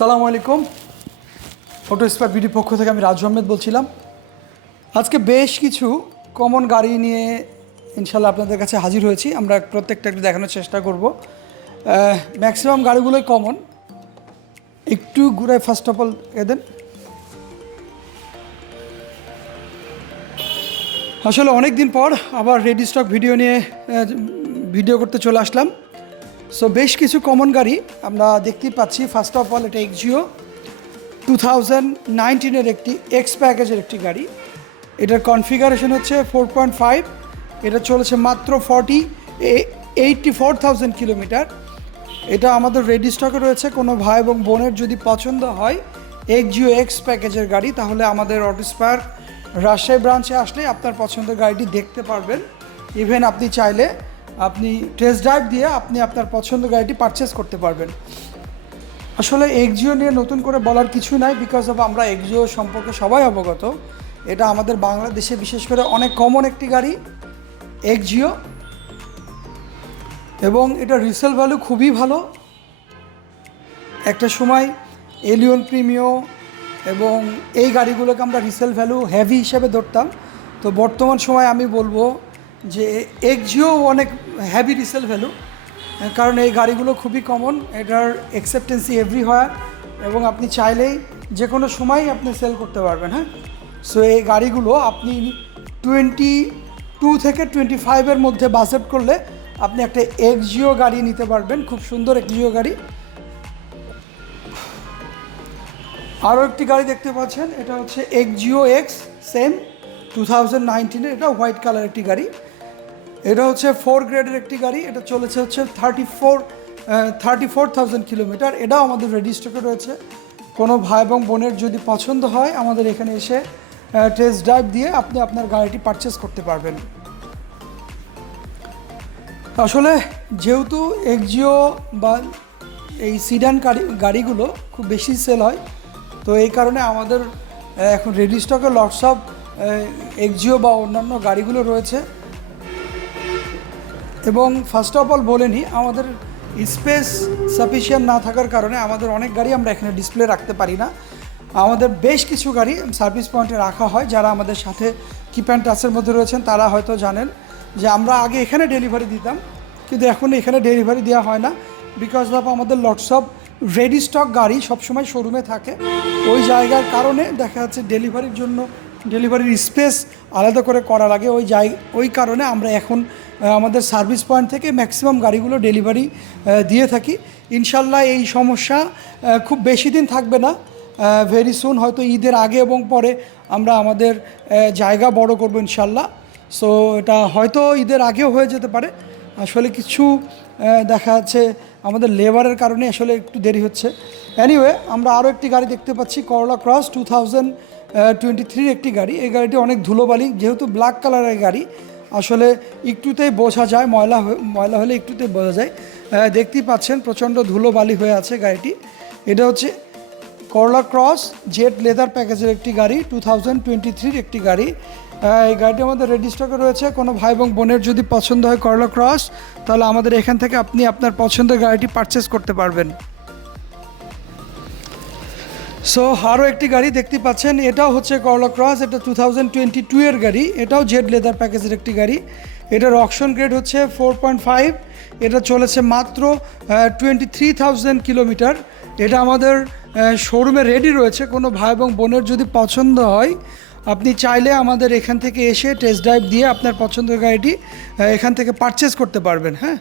সালামু আলাইকুম। Photo spare BD পক্ষ থেকে আমি রাজু আহমেদ বলছিলাম। আজকে বেশ কিছু কমন গাড়ি নিয়ে ইনশাল্লাহ আপনাদের কাছে হাজির হয়েছি। আমরা প্রত্যেকটা একটু দেখানোর চেষ্টা করব। ম্যাক্সিমাম গাড়িগুলোই কমন একটু ঘুরায় ফার্স্ট অফ অল এ দেন। আসলে অনেক দিন পর আবার রেডি স্টক ভিডিও নিয়ে ভিডিও করতে চলে আসলাম। সো বেশ কিছু কমন গাড়ি আমরা দেখতেই পাচ্ছি। ফার্স্ট অফ অল এটা এক্সিও টু থাউজেন্ড নাইনটিনের একটি এক্স প্যাকেজের একটি গাড়ি। এটার কনফিগারেশন হচ্ছে ফোর পয়েন্ট ফাইভ এটা চলেছে মাত্র forty eighty four thousand kilometre এটা আমাদের রেডি স্টকে রয়েছে। কোনো ভাই এবং বোনের যদি পছন্দ হয় এক্সিও এক্স প্যাকেজের গাড়ি, তাহলে আমাদের অটোস্পার রাজশাহী ব্রাঞ্চে আসলে আপনার পছন্দের গাড়িটি দেখতে পারবেন। ইভেন আপনি চাইলে আপনি টেস্ট ড্রাইভ দিয়ে আপনি আপনার পছন্দ গাড়িটি পারচেস করতে পারবেন। আসলে এক্সিও নিয়ে নতুন করে বলার কিছু নাই বিকজ অফ আমরা এক্সিও সম্পর্কে সবাই অবগত। এটা আমাদের বাংলাদেশে বিশেষ করে অনেক কমন একটি গাড়ি এক্সিও এবং এটা রিসেল ভ্যালু খুবই ভালো। একটা সময় এলিয়ন প্রিমিও এবং এই গাড়িগুলোকে আমরা রিসেল ভ্যালু হেভি হিসেবে ধরতাম। তো বর্তমান সময় আমি বলব যে এক্সিও অনেক হেভি রিসেল ভ্যালু কারণ এই গাড়িগুলো খুবই কমন এটার অ্যাকসেপ্টেন্সি এভরি হয়, এবং আপনি চাইলেই যে কোনো সময়ই আপনি সেল করতে পারবেন হ্যাঁ? সো এই গাড়িগুলো আপনি টোয়েন্টি টু থেকে টোয়েন্টি ফাইভের মধ্যে বাজেট করলে আপনি একটা এক্সজিও গাড়ি নিতে পারবেন, খুব সুন্দর এক্সজিও গাড়ি। আরও একটি গাড়ি দেখতে পাচ্ছেন, এটা হচ্ছে Axio X same two thousand নাইনটিনের এটা হোয়াইট কালার একটি গাড়ি। এটা হচ্ছে ফোর গ্রেডের একটি গাড়ি, এটা চলেছে হচ্ছে thirty four thirty four thousand kilometre এটাও আমাদের রেডি স্টকে রয়েছে। কোনো ভাই এবং বোনের যদি পছন্দ হয়, আমাদের এখানে এসে টেস্ট ড্রাইভ দিয়ে আপনি আপনার গাড়িটি পারচেস করতে পারবেন। আসলে যেহেতু এক্সজিও বা এই সিডান গাড়ি, গাড়িগুলো খুব বেশি সেল হয়, তো এই কারণে আমাদের এখন রেডি স্টকে লটস অফ এক্সজিও বা অন্যান্য গাড়িগুলো রয়েছে। এবং ফার্স্ট অফ অল বলে নিই আমাদের স্পেস সাফিসিয়েন্ট না থাকার কারণে আমাদের অনেক গাড়ি আমরা এখানে ডিসপ্লে রাখতে পারি না। আমাদের বেশ কিছু গাড়ি সার্ভিস পয়েন্টে রাখা হয়, যারা আমাদের সাথে কিপ অ্যান্ড টাচের মধ্যে রয়েছেন, তারা হয়তো জানেন যে আমরা আগে এখানে ডেলিভারি দিতাম, কিন্তু এখন এখানে ডেলিভারি দেওয়া হয় না। বিকজ অফ আমাদের লটস অফ রেডি স্টক গাড়ি সবসময় শোরুমে থাকে। ওই জায়গার কারণে দেখা যাচ্ছে ডেলিভারির জন্য ডেলিভারির স্পেস আলাদা করে করা লাগে। ওই জায়, ওই কারণে আমরা এখন আমাদের সার্ভিস পয়েন্ট থেকে ম্যাক্সিমাম গাড়িগুলো ডেলিভারি দিয়ে থাকি। ইনশাল্লাহ এই সমস্যা খুব বেশি দিন থাকবে না। ভেরি সুন হয়তো ঈদের আগে এবং পরে আমরা আমাদের জায়গা বড় করব ইনশাল্লাহ। সো এটা হয়তো ঈদের আগেও হয়ে যেতে পারে। আসলে কিছু দেখা যাচ্ছে আমাদের লেবারের কারণে আসলে একটু দেরি হচ্ছে। এনিওয়ে আমরা আরও একটি গাড়ি দেখতে পাচ্ছি করলা ক্রস টু থাউজেন্ড টোয়েন্টি থ্রির একটি গাড়ি। এই গাড়িটি অনেক ধুলোবালি, যেহেতু ব্ল্যাক কালারের গাড়ি আসলে একটুতেই বোঝা যায়, ময়লা ময়লা হলে একটুতেই বোঝা যায়। দেখতেই পাচ্ছেন প্রচণ্ড ধুলোবালি হয়ে আছে গাড়িটি। এটা হচ্ছে করলা ক্রস জেট লেদার প্যাকেজের একটি গাড়ি টু থাউজেন্ড টোয়েন্টি থ্রির একটি গাড়ি। এই গাড়িটি আমাদের রেডি স্টকে রয়েছে। কোনো ভাই এবং বোনের যদি পছন্দ হয় করলা ক্রস তাহলে আমাদের এখান থেকে আপনি আপনার পছন্দের গাড়িটি পারচেস করতে পারবেন। সো আরও একটি গাড়ি দেখতে পাচ্ছেন। এটাও হচ্ছে করলা ক্রস এটা টু থাউজেন্ড টোয়েন্টি টু এর গাড়ি। এটাও জেড লেদার প্যাকেজের একটি গাড়ি। এটার অকশন গ্রেড হচ্ছে ফোর পয়েন্ট ফাইভ এটা চলেছে মাত্র টোয়েন্টি থ্রি থাউজেন্ড কিলোমিটার এটা আমাদের শোরুমে রেডি রয়েছে। কোনো ভাই এবং বোনের যদি পছন্দ হয়, আপনি চাইলে আমাদের এখান থেকে এসে টেস্ট ড্রাইভ দিয়ে আপনার পছন্দের গাড়িটি এখান থেকে পারচেস করতে পারবেন হ্যাঁ?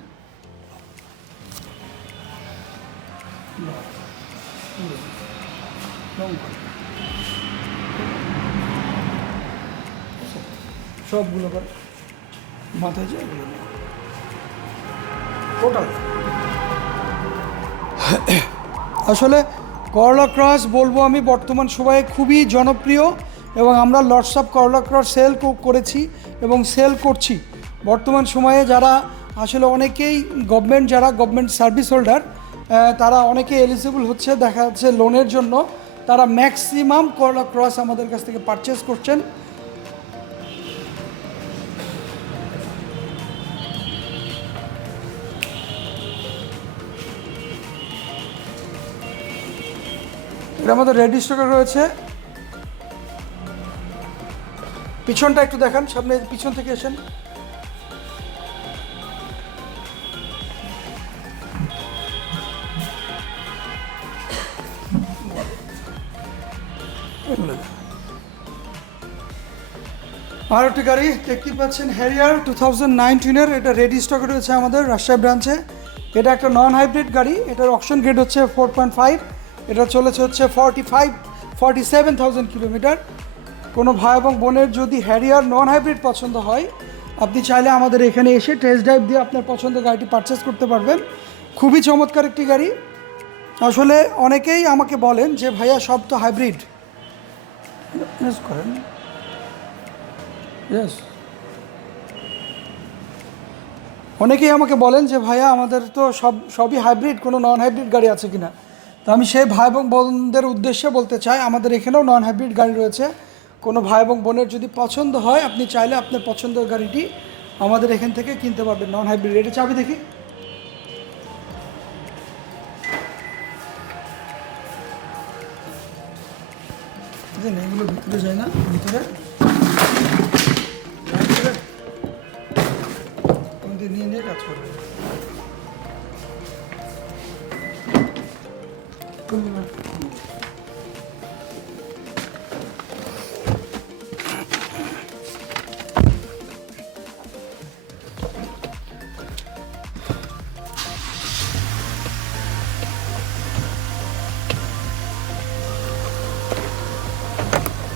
সবগুলো করে। মাথায় যায় টোটাল আসলে করলা ক্রস বলব আমি বর্তমান সময়ে খুবই জনপ্রিয় এবং আমরা lots of Corolla Cross sell করেছি এবং সেল করছি। বর্তমান সময়ে যারা আসলে অনেকেই গভর্নমেন্ট যারা গভর্নমেন্ট সার্ভিস হোল্ডার তারা অনেকে এলিজিবল হচ্ছে, দেখা যাচ্ছে লোনের জন্য। তারা ম্যাক্সিমাম করলা ক্রস আমাদের কাছ থেকে পারচেস করছেন। এটা আমাদের রেডি স্টকে রয়েছে। পিছনটা একটু দেখান, সামনে পিছন থেকে এসেন আর গাড়ি দেখতে পাচ্ছেন হ্যারিয়ার টু থাউজেন্ড নাইনটিনের, এটা রেডি স্টকে রয়েছে আমাদের রাজশাহী ব্রাঞ্চে। এটা একটা নন হাইব্রিড গাড়ি, এটার অপশন গ্রেড হচ্ছে ফোর পয়েন্ট ফাইভ এটা চলেছে হচ্ছে forty five forty seven thousand kilometre কোনো ভাই এবং বোনের যদি হ্যারিয়ার নন হাইব্রিড পছন্দ হয়, আপনি চাইলে আমাদের এখানে এসে টেস্ট ড্রাইভ দিয়ে আপনার পছন্দের গাড়িটি পারচেস করতে পারবেন। খুবই চমৎকার একটি গাড়ি। আসলে অনেকেই আমাকে বলেন যে, ভাইয়া, সব তো হাইব্রিড করেন। ইয়েস অনেকেই আমাকে বলেন যে, ভাইয়া, আমাদের তো সব, সবই হাইব্রিড কোনো নন হাইব্রিড গাড়ি আছে কিনা? তো আমি সেই ভাই এবং বোনদের উদ্দেশ্যে বলতে চাই, আমাদের এখানেও নন হাইব্রিড গাড়ি রয়েছে। কোনো ভাই এবং বোনের যদি পছন্দ হয়, আপনি চাইলে আপনার পছন্দের গাড়িটি আমাদের এখান থেকে কিনতে পারবেন নন হাইব্রিড এটা চাবি দেখি। এগুলো ভিতরে যায় না, ভিতরে। নিয়ে নিয়ে কাজ করবে। 볶음밥.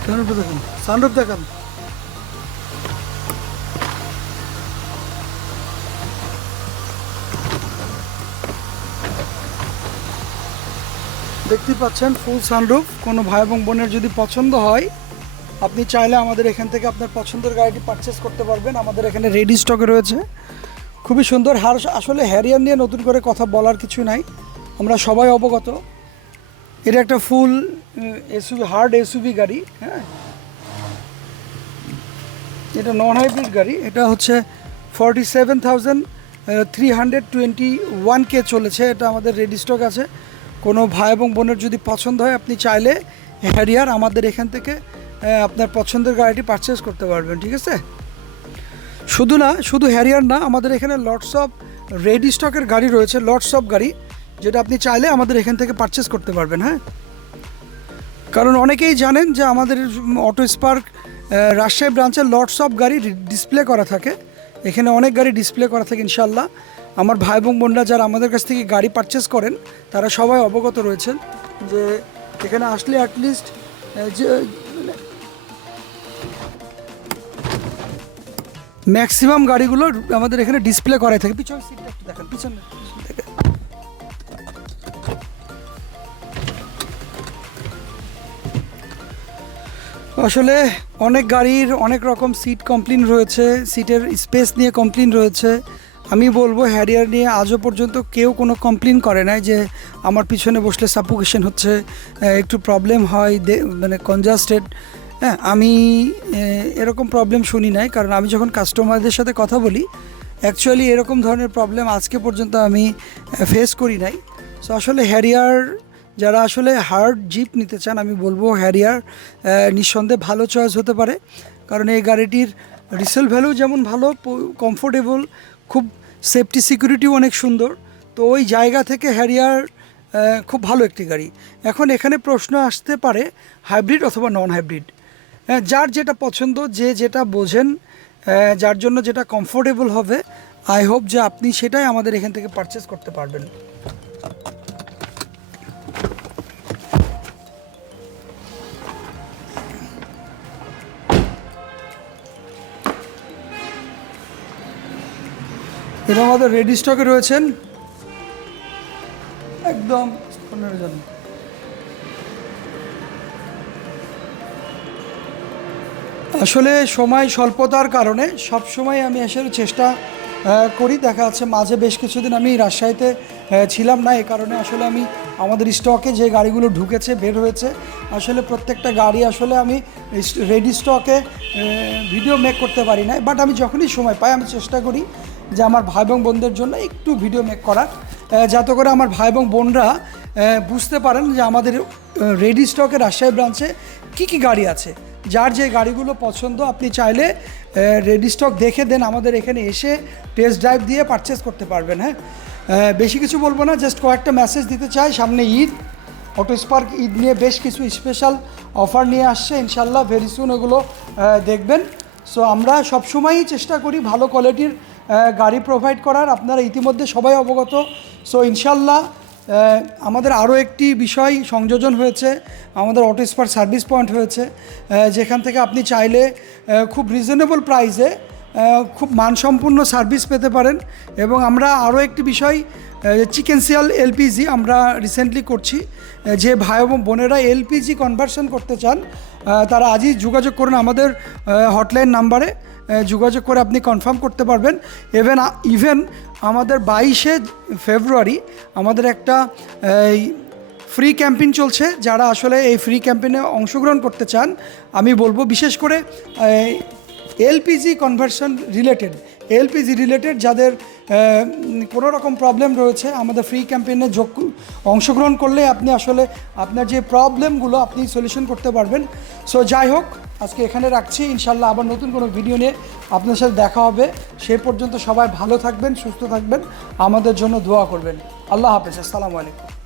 저는 보다 싼럽다 갑니다. দেখতেই পাচ্ছেন, ফুল সানরুফ কোনো ভাই এবং বোনের যদি পছন্দ হয়, আপনি চাইলে আমাদের এখান থেকে আপনার পছন্দের গাড়িটি পারচেস করতে পারবেন। আমাদের এখানে রেডি স্টকে রয়েছে। খুবই সুন্দর, হার আসলে হ্যারিয়ার নিয়ে নতুন করে কথা বলার কিছু নাই। আমরা সবাই অবগত। এটা একটা ফুল এসইউভি হার্ড এসইউভি গাড়ি হ্যাঁ? এটা নন হাইব্রিড গাড়ি। এটা হচ্ছে forty seven three hundred twenty one K চলেছে। এটা আমাদের রেডি স্টক আছে। কোনো ভাই এবং বোনের যদি পছন্দ হয়, আপনি চাইলে হ্যারিয়ার আমাদের এখান থেকে আপনার পছন্দের গাড়িটি পারচেস করতে পারবেন, ঠিক আছে? শুধু না, শুধু হ্যারিয়ার না, আমাদের এখানে লটস অফ রেডি স্টকের গাড়ি রয়েছে লটস অফ গাড়ি, যেটা আপনি চাইলে আমাদের এখান থেকে পারচেস করতে পারবেন হ্যাঁ? কারণ অনেকেই জানেন যে আমাদের অটো স্পার্ক রাজশাহী ব্রাঞ্চের লটস অফ গাড়ি ডিসপ্লে করা থাকে। এখানে অনেক গাড়ি ডিসপ্লে করা থাকে ইনশাল্লাহ আমার ভাই এবং বোনরা যারা আমাদের কাছ থেকে গাড়ি পারচেস করেন, তারা সবাই অবগত রয়েছেন যে এখানে আসলে অ্যাটলিস্ট যে ম্যাক্সিমাম গাড়িগুলো আমাদের এখানে ডিসপ্লে করাই থাকে। পিছনে সিটটা একটু দেখেন, পিছনে আসলে অনেক গাড়ির অনেক রকম সিট কমপ্লেন রয়েছে সিটের স্পেস নিয়ে কমপ্লেন রয়েছে। আমি বলব হ্যারিয়ার নিয়ে আজও পর্যন্ত কেউ কোনো কমপ্লেন করে নাই যে আমার পিছনে বসলে সাফোকেশন হচ্ছে একটু প্রবলেম হয় মানে কনজাস্টেড হ্যাঁ আমি এরকম প্রবলেম শুনি নাই, কারণ আমি যখন কাস্টমারদের সাথে কথা বলি অ্যাকচুয়ালি এরকম ধরনের প্রবলেম আজকে পর্যন্ত আমি ফেস করি নাই। সো আসলে হ্যারিয়ার যারা আসলে হার্ড জিপ নিতে চান, আমি বলব হ্যারিয়ার নিঃসন্দেহে ভালো চয়েস হতে পারে। কারণ এই গাড়িটির রিসেল ভ্যালু যেমন ভালো কমফোর্টেবল খুব সেফটি সিকিউরিটিও অনেক সুন্দর। তো ওই জায়গা থেকে হ্যারিয়ার খুব ভালো একটি গাড়ি। এখন এখানে প্রশ্ন আসতে পারে, হাইব্রিড অথবা নন হাইব্রিড যার যেটা পছন্দ, যে যেটা বোঝেন যার জন্য যেটা কমফোর্টেবল হবে আই হোপ যে আপনি সেটাই আমাদের এখান থেকে পারচেস করতে পারবেন। এটা আমাদের রেডি স্টকে রয়েছেন। একদম পনেরো জন। আসলে সময় স্বল্পতার কারণে সব সময় আমি আসলে চেষ্টা করি। দেখা যাচ্ছে মাঝে বেশ কিছুদিন আমি রাজশাহীতে ছিলাম না, এ কারণে আসলে আমি আমাদের স্টকে যে গাড়িগুলো ঢুকেছে, বের হয়েছে, আসলে প্রত্যেকটা গাড়ি আসলে আমি রেডি স্টকে ভিডিও মেক করতে পারি না বাট আমি যখনই সময় পাই, আমি চেষ্টা করি যে আমার ভাই এবং বোনদের জন্য একটু ভিডিও মেক করার। যাতে করে আমার ভাই এবং বোনরা বুঝতে পারেন যে আমাদের রেডি স্টকের রাজশাহী ব্রাঞ্চে কী কী গাড়ি আছে। যার যে গাড়িগুলো পছন্দ আপনি চাইলে রেডি স্টক দেখে দেন আমাদের এখানে এসে টেস্ট ড্রাইভ দিয়ে পারচেস করতে পারবেন হ্যাঁ। বেশি কিছু বলব না জাস্ট কয়েকটা মেসেজ দিতে চাই। সামনে ঈদ অটো স্পার্ক ঈদ নিয়ে বেশ কিছু স্পেশাল অফার নিয়ে আসছে ইনশাল্লাহ ভেরি সুন আহ, দেখবেন। সো আমরা সবসময়ই চেষ্টা করি ভালো কোয়ালিটির গাড়ি প্রোভাইড করার। আপনারা ইতিমধ্যে সবাই অবগত। সো ইনশাল্লাহ আমাদের আরও একটি বিষয় সংযোজন হয়েছে। আমাদের অটো স্পার্ক সার্ভিস পয়েন্ট হয়েছে যেখান থেকে আপনি চাইলে খুব রিজনেবল প্রাইসে খুব মানসম্পন্ন সার্ভিস পেতে পারেন। এবং আমরা আরও একটি বিষয় চিকেন সিয়াল এলপিজি আমরা রিসেন্টলি করছি। যে ভাই এবং বোনেরা এলপিজি কনভার্সন করতে চান তারা আজই যোগাযোগ করুন আমাদের হটলাইন নাম্বারে যোগাযোগ করে আপনি কনফার্ম করতে পারবেন। ইভেন ইভেন আমাদের বাইশে ফেব্রুয়ারি আমাদের একটা ফ্রি ক্যাম্পেইন চলছে। যারা আসলে এই ফ্রি ক্যাম্পেইনে অংশগ্রহণ করতে চান, আমি বলব বিশেষ করে LPG conversion related LPG related যাদের কোনো রকম প্রবলেম রয়েছে, আমাদের ফ্রি ক্যাম্পেইনে যোগ, অংশগ্রহণ করলে আপনি আসলে আপনার যে প্রবলেমগুলো আপনি সলিউশন করতে পারবেন। সো যাই হোক, আজকে এখানে রাখছি। ইনশাল্লাহ আবার নতুন কোনো ভিডিও নিয়ে আপনার সাথে দেখা হবে। সে পর্যন্ত সবাই ভালো থাকবেন, সুস্থ থাকবেন। আমাদের জন্য দোয়া করবেন। আল্লাহ হাফেজ। আসসালামু আলাইকুম।